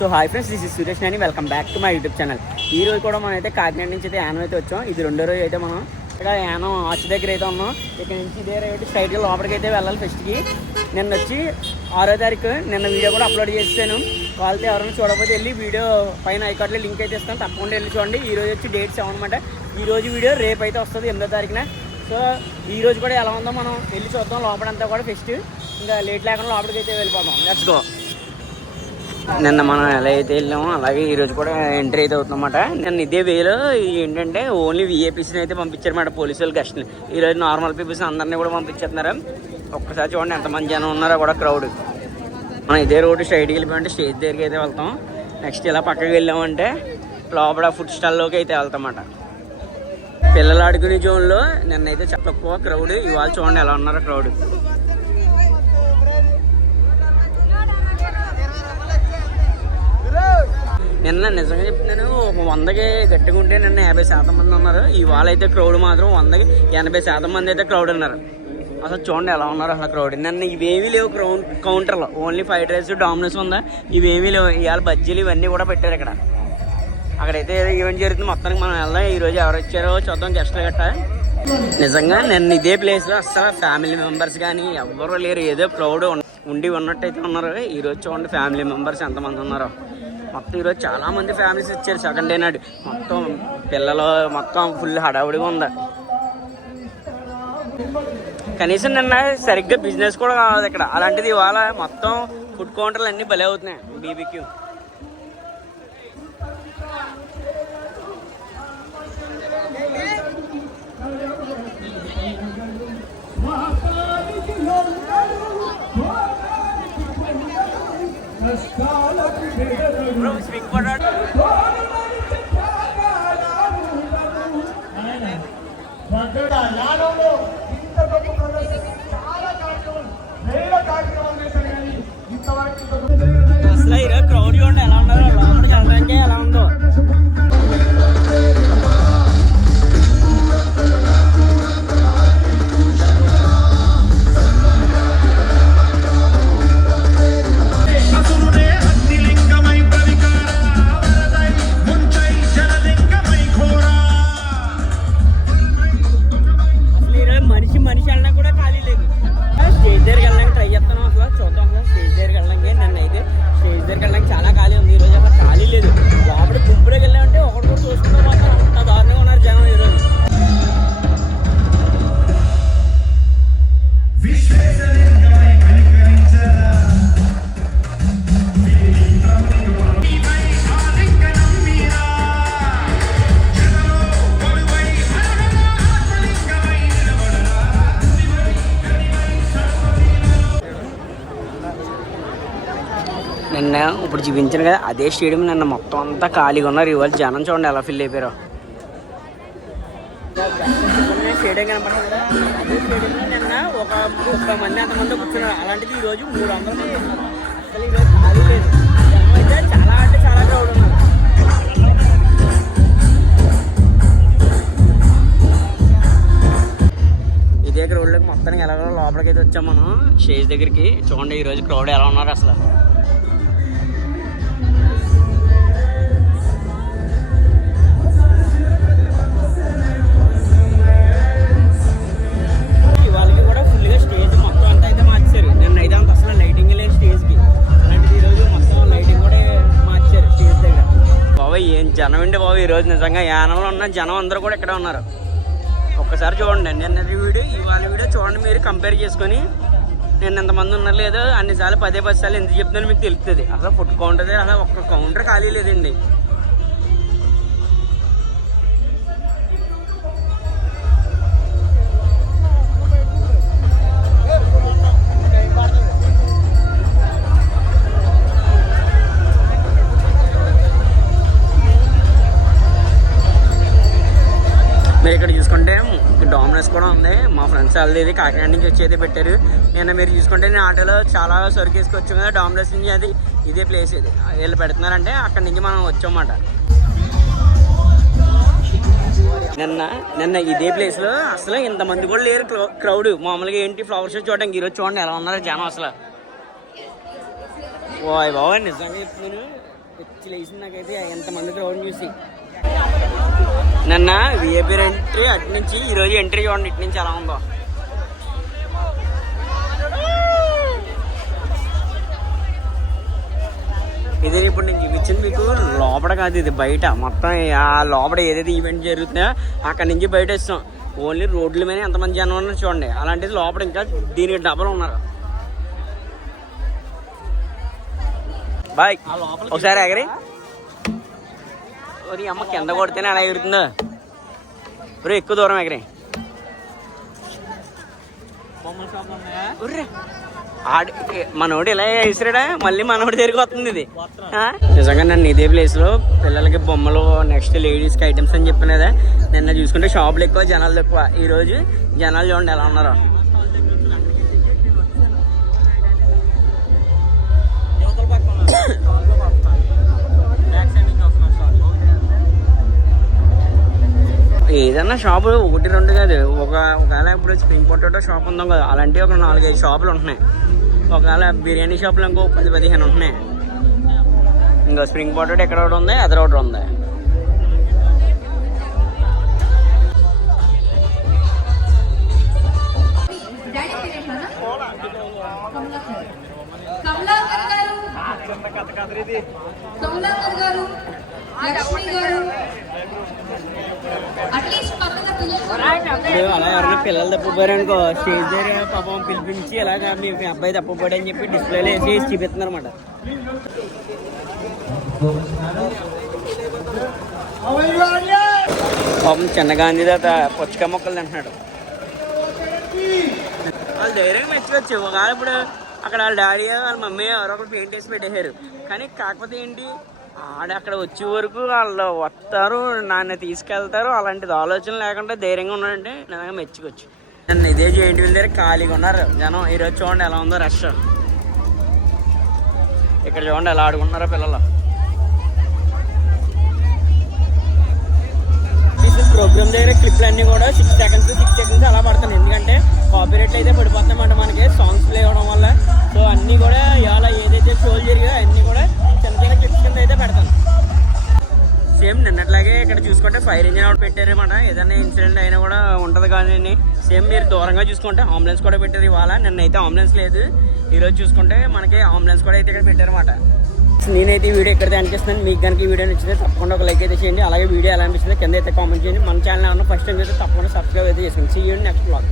So hi friends, this is Suresh Nani. Welcome back to my YouTube channel. ఈ రోజు కూడా మనం అయితే కాకినాడ నుంచి అయితే యానం అయితే వచ్చాం. ఇది రెండో రోజు అయితే మనం ఇక్కడ యానం ఆర్చ్ దగ్గర అయితే ఉన్నాం. ఇక్కడ నుంచి ఇదే రేటు స్ట్రైట్గా లోపలికి అయితే వెళ్ళాలి ఫెస్ట్కి. నిన్న వచ్చి 6వ తారీఖు నిన్న వీడియో కూడా అప్లోడ్ చేస్తాను. వాళ్ళతో ఎవరైనా చూడకపోతే వెళ్ళి వీడియో పైన ఐకార్డ్లో లింక్ అయితే ఇస్తాను, తప్పకుండా వెళ్ళి చూడండి. ఈ రోజు వచ్చి డేట్ 7 అనమాట. ఈ రోజు వీడియో రేపు అయితే వస్తుంది 8వ తారీఖున. సో ఈ రోజు కూడా ఎలా ఉందో మనం వెళ్ళి చూద్దాం. లోపలంతా కూడా ఫెస్ట్ ఇంకా లేట్ లేకుండా లోపలికి అయితే వెళ్ళిపోదాం. Let's go. నిన్న మనం ఎలా అయితే వెళ్ళామో అలాగే ఈరోజు కూడా ఎంట్రీ అయితే అవుతుందన్నమాట. నిన్న ఇదే వేలో ఏంటంటే ఓన్లీ విఐపీస్ని అయితే పంపించారన్నమాట పోలీసు వాళ్ళు గెస్ట్ని. ఈరోజు నార్మల్ పీపుల్స్ అందరినీ కూడా పంపించేస్తున్నారు. ఒక్కసారి చూడండి ఎంతమంది జనం ఉన్నారో కూడా క్రౌడ్. మనం ఇదే రోడ్డు స్ట్రైట్కి వెళ్ళిపోయింటే స్టేజ్ దగ్గరికి అయితే వెళ్తాం. నెక్స్ట్ ఇలా పక్కకి వెళ్ళామంటే లోపల ఫుడ్ స్టాల్లోకి అయితే వెళ్తామన్నమాట. పిల్లలు ఆడుకునే జోన్లో నిన్నైతే చాలా తక్కువ క్రౌడ్. ఇవాళ చూడండి ఎలా ఉన్నారో క్రౌడ్. నిన్న నిజంగా చెప్తున్నాను, ఒక 100కి గట్టిగా ఉంటే నిన్న 50% మంది ఉన్నారు. ఇవాళ అయితే క్రౌడ్ మాత్రం 100కి 80% మంది అయితే క్రౌడ్ ఉన్నారు. అసలు చూడండి ఎలా ఉన్నారు అసలు క్రౌడ్. నిన్న ఇవేమీ లేవు కౌంటర్లో, ఓన్లీ ఫ్రైడ్ రైస్ డామినోస్ ఉందా, ఇవేమీ లేవు. ఇవాళ బజ్జీలు ఇవన్నీ కూడా పెట్టారు ఇక్కడ. అక్కడైతే ఈవెంట్ జరుగుతుంది. మొత్తానికి మనం వెళ్దాం. ఈరోజు ఎవరు వచ్చారో చూద్దాం గెస్ట్లు గట్ట. నిజంగా నిన్న ఇదే ప్లేస్లో అసలు ఫ్యామిలీ మెంబర్స్ కానీ ఎవ్వరూ లేరు. ఏదో క్రౌడ్ ఉన్నట్టయితే ఉన్నారు. ఈరోజు చూడండి ఫ్యామిలీ మెంబర్స్ ఎంతమంది ఉన్నారో. మొత్తం ఈరోజు చాలా మంది ఫ్యామిలీస్ వచ్చారు. సెకండ్ డే నాడు మొత్తం పిల్లలు మొత్తం ఫుల్ హడావుడిగా ఉంది. కనీసం నిన్న సరిగ్గా బిజినెస్ కూడా కావాలి ఇక్కడ. అలాంటిది ఇవాళ మొత్తం ఫుడ్ కౌంటర్లు అన్నీ భలే అవుతున్నాయి. బీబీక్యూ అసలు ఈరోజు క్రౌడ్ చూడండి ఎలా ఉన్నారో. లోపలికి వెళ్ళడానికి ఎలా ఉందో. నిన్న ఇప్పుడు చూపించాను కదా అదే స్టేడియం నిన్న మొత్తం అంతా ఖాళీగా ఉన్నారు. ఇవాళ జనం చూడండి ఎలా ఫిల్ అయిపోయారో. స్టేడియం కనపడుతుంది కదా, అదే స్టేడియంలో నిన్న ఒక 30 మంది అంతమంది కూర్చున్నారు. అలాంటిది ఈరోజు 300 మంది ఉన్నారు. అసలు ఈరోజు ఖాళీ లేదు. జనం అయితే చాలా అంటే చాలా క్రౌడ్ ఉన్నారు. ఇదే క్రౌడ్లోకి మొత్తానికి ఎలాగో లోపలికి అయితే వచ్చాం మనం స్టేజ్ దగ్గరికి. చూడండి ఈరోజు క్రౌడ్ ఎలా ఉన్నారు అసలు. జనం అండి బాబు. ఈరోజు నిజంగా యానంలో ఉన్న జనం అందరూ కూడా ఇక్కడ ఉన్నారు. ఒక్కసారి చూడండి నిన్న వీడియో ఇవాళ వీడియో చూడండి, మీరు కంపేర్ చేసుకొని నిన్న ఎంతమంది ఉన్నారు లేదో అన్నిసార్లు 10 సార్లు ఎందుకు చెప్తున్నారో మీకు తెలుస్తుంది. అసలు ఫుడ్ కౌంటర్ అసలు ఒక్క కౌంటర్ ఖాళీ లేదండి. మీరు ఇక్కడ చూసుకుంటే డామినోస్ కూడా ఉంది. మా ఫ్రెండ్స్ వాళ్ళది కాకినాడ నుంచి వచ్చి అయితే పెట్టారు. నిన్న మీరు చూసుకుంటే నేను ఆటోలో చాలా సరుకు వేసుకొచ్చాం కదా డామినోస్ నుంచి. అది ఇదే ప్లేస్ ఇది వీళ్ళు పెడుతున్నారంటే అక్కడి నుంచి మనం వచ్చామన్నమాట. నిన్న ఇదే ప్లేస్లో అసలు ఇంతమంది కూడా లేరు క్రౌడ్. మామూలుగా ఏంటి ఫ్లవర్ షో చూడడానికి. ఈరోజు చూడండి ఎలా ఉన్నారో జనం అసలు. ఓయ్ బాబా నిజంగా చెప్తున్నాను, పిచ్చి లేచింది నాకైతే ఎంతమంది క్రౌడ్ చూసి. నిన్న విఐపి ఎంట్రీ అటు నుంచి ఈరోజు ఎంట్రీ చూడండి ఇటు నుంచి ఎలా ఉందో. ఇది ఇప్పుడు నేను చూపించింది మీకు లోపల కాదు, ఇది బయట. మొత్తం ఆ లోపల ఏదైతే ఈవెంట్ జరుగుతుందో అక్కడి నుంచి బయట ఇస్తాం. ఓన్లీ రోడ్ల మీద ఎంతమంది జనం ఉన్నారు చూడండి. అలాంటిది లోపల ఇంకా దీనికి డబ్బులు ఉన్నారు. బాయ్ ఒకసారి ఎగరి అమ్మ కింద కొడితేనే అలా ఎగురుతుందో. ఒరే ఎక్కువ దూరం ఎగరి. మనోడు ఇలా వేసిరాడా మళ్ళీ మనోడు తిరిగి వస్తుంది ఇది. నిజంగా నన్ను ఇదే ప్లేస్ లో పిల్లలకి బొమ్మలు నెక్స్ట్ లేడీస్ కి ఐటమ్స్ అని చెప్పినదే. నిన్న చూసుకుంటే షాపులు ఎక్కువ జనాలు ఎక్కువ. ఈ రోజు జనాలు చూడండి ఎలా ఉన్నారో. ఏదన్నా షాపు ఒకటి రెండు కాదు, ఒకవేళ ఇప్పుడు స్ప్రింగ్ పొటాటో షాప్ ఉందాం కదా, అలాంటివి ఒక 4-5 షాపులు ఉంటున్నాయి. ఒకవేళ బిర్యానీ షాపులు ఇంకో 10-15 ఉంటున్నాయి. ఇంకా స్ప్రింగ్ పొటాటో ఎక్కడ ఒకటి ఉంది, అదర్ ఒకటి ఉంది. అలా ఎవరైనా పిల్లలు తప్పిపోయారనుకో స్టేజ్ దగ్గర పాపం పిలిపించి ఇలాగ మీ అబ్బాయి తప్పిపోయాడు అని చెప్పి డిస్ప్లేలో వేసి చూపిస్తున్నారు అనమాట. పాపం చిన్నగాంధీ తాత పుచ్చకాయ మొక్కలు తింటున్నాడు. వాళ్ళు ధైర్యంగా మెచ్చుకోవచ్చు. ఒకవేళ ఇప్పుడు అక్కడ వాళ్ళ డాడీ వాళ్ళ మమ్మీ ఎవరో ఒకరు పెయింట్ వేసి పెట్టేశారు. కానీ కాకపోతే ఏంటి, అక్కడ వచ్చే వరకు వాళ్ళు వస్తారు, నాన్న తీసుకెళ్తారు. అలాంటిది ఆలోచన లేకుండా ధైర్యంగా ఉన్నాడంటే నిజంగా మెచ్చుకోవచ్చు. నన్ను ఇదే జెయింట్ వీల్ దగ్గర ఖాళీగా ఉన్నారు జనం. ఈరోజు చూడండి ఎలా ఉందో రష్. ఇక్కడ చూడండి ఎలా ఆడుకుంటున్నారో పిల్లలు. ప్రోగ్రామ్ దగ్గర క్లిప్లు అన్నీ కూడా 6 సెకండ్స్ అలా పడతాను. ఎందుకంటే కాపీరైట్లు అయితే పడిపోతామంట మనకి సాంగ్స్ ప్లే అవ్వడం వల్ల. సో అన్నీ కూడా ఇవాళ ఏదైతే షోలు జరిగాయో అన్నీ కూడా చిన్న చిన్న క్లిప్స్ కింద అయితే పెడతాను. సేమ్ నిన్నట్లాగే ఇక్కడ చూసుకుంటే ఫైర్ ఇంజిన్ అవుట్ పెట్టారన్నమాట. ఏదైనా ఇన్సిడెంట్ అయినా కూడా ఉంటుంది కానీ సేమ్ మీరు దూరంగా చూసుకుంటే అంబులెన్స్ కూడా పెట్టారు ఇవాళ. నిన్నైతే అంబులెన్స్ లేదు. ఈరోజు చూసుకుంటే మనకి అంబులెన్స్ కూడా అయితే ఇక్కడ పెట్టారన్నమాట. నేనైతే ఈ వీడియో ఎక్కడైతే అనిపిస్తున్నాను. మీకు కనుక ఈ వీడియో నచ్చితే తప్పకుండా ఒక లైక్ అయితే చేయండి. అలాగే వీడియో ఎలా అనిపిస్తుంది కింద అయితే కామెంట్ చేయండి. మన ఛానల్ ఏమన్నా ఫస్ట్ టైం అయితే తప్పకుండా సబ్స్క్రైబ్ అయితే చేసుకోండి. See you next vlog.